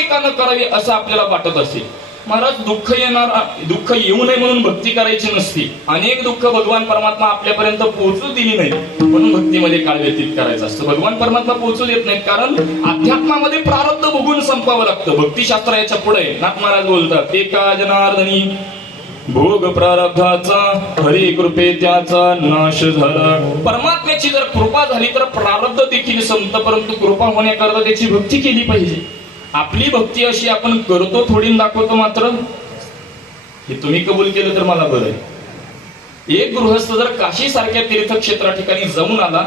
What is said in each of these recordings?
एकाधिकानं करावी असं आपल्याला वाटत असेल. महाराज दुःख येणार दुःख येऊ नये म्हणून भक्ती करायची नसती. अनेक दुःख भगवान परमात्मा आपल्यापर्यंत पोहोचू दिली नाही म्हणून भक्तीमध्ये काळ व्यतीत करायचं असतं. भगवान परमात्मा पोहोचू देत नाहीत कारण अध्यात्मामध्ये प्रारब्ध बघून संपावं लागतं. भक्तीशास्त्र याच्यापुढे नाथ महाराज बोलतात ते का जनार्दनी? भोग प्रारब्धाचा हरी कृपे त्याचा नाश झाला. परमात्म्याची जर कृपा झाली तर प्रारब्ध देखील संत परंतु कृपा होण्याकरता त्याची भक्ती केली पाहिजे. आपली भक्ती अशी आपण करतो थोडी दाखवतो मात्र हे तुम्ही कबूल केलं तर मला बरं आहे. एक गृहस्थ जर काशी सारख्या तीर्थक्षेत्रा ठिकाणी जाऊन आला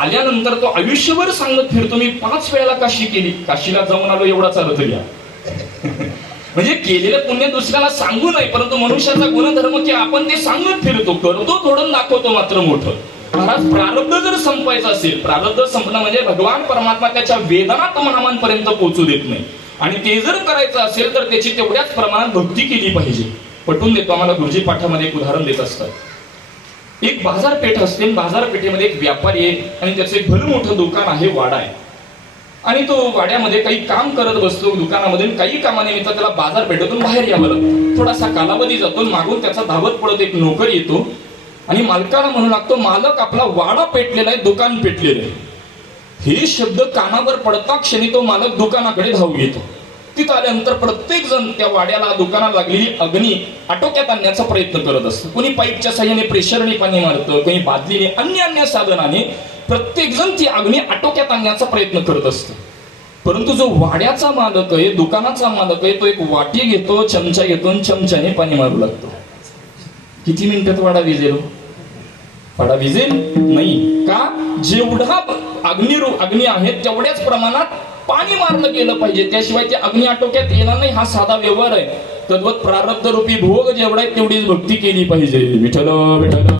आल्यानंतर तो आयुष्यभर सांगत फिरतो मी पाच वेळेला काशी केली. काशीला जाऊन आलो एवढाच अर्थ घ्या म्हणजे केलेलं पुण्य दुसऱ्याला सांगू नये परंतु मनुष्याचा गुणधर्म की आपण ते सांगत फिरतो करतो थोडं दाखवतो मात्र मोठं. महाराज प्रारब्ध जर संपायचं असेल प्रारब्ध संपणं म्हणजे भगवान परमात्मा त्याच्या वेदनात महामानपर्यंत पोहोचू देत नाही. आणि ते जर करायचं असेल तर त्याची तेवढ्याच प्रमाणात भक्ती केली पाहिजे. पटवून देतो आम्हाला गुरुजी पाठामध्ये एक उदाहरण देत असतात. एक बाजारपेठ असते बाजारपेठेमध्ये एक व्यापारी आहे आणि त्याचं एक भलं मोठं दुकान आहे वाडा आहे. आणि तो वाड्यामध्ये काही काम करत बसतो दुकानामध्ये काही कामानिमित्त त्याला बाजारपेठेतून बाहेर यावं लागतं. थोडासा कालावधी जातो मागून त्याचा धावत पडत एक नोकर येतो आणि मालकाला म्हणू लागतो मालक आपला वाडा पेटलेला आहे दुकान पेटलेलं आहे. हे शब्द कानावर पडता क्षणी तो मालक दुकानाकडे धाव घेतो तिथं आल्यानंतर प्रत्येक जण त्या वाड्याला दुकानाला लागलेली अग्नी आटोक्यात आणण्याचा प्रयत्न करत असतो. कोणी पाईपच्या साह्याने प्रेशरने पाणी मारतं कोणी बादलीने अन्य अन्य साधनाने प्रत्येक जण ती अग्नी आटोक्यात आणण्याचा प्रयत्न करत असतो. परंतु जो वाड्याचा मालक आहे दुकानाचा मालक आहे तो एक वाटी घेतो चमचा घेतो आणि चमच्याने पाणी मारू लागतो. किती मिनिटात वाडा विजेल? वाडा विजेल? नाही. का? जेवढा अग्निरू अग्नी आहे तेवढ्याच प्रमाणात पाणी मारलं गेलं पाहिजे. त्याशिवाय ते अग्नी आटोक्यात येणार नाही. हा साधा व्यवहार आहे. तद्वत प्रारब्ध रूपी भोग जेवढा आहे तेवढीच भक्ती केली पाहिजे. विठल विठल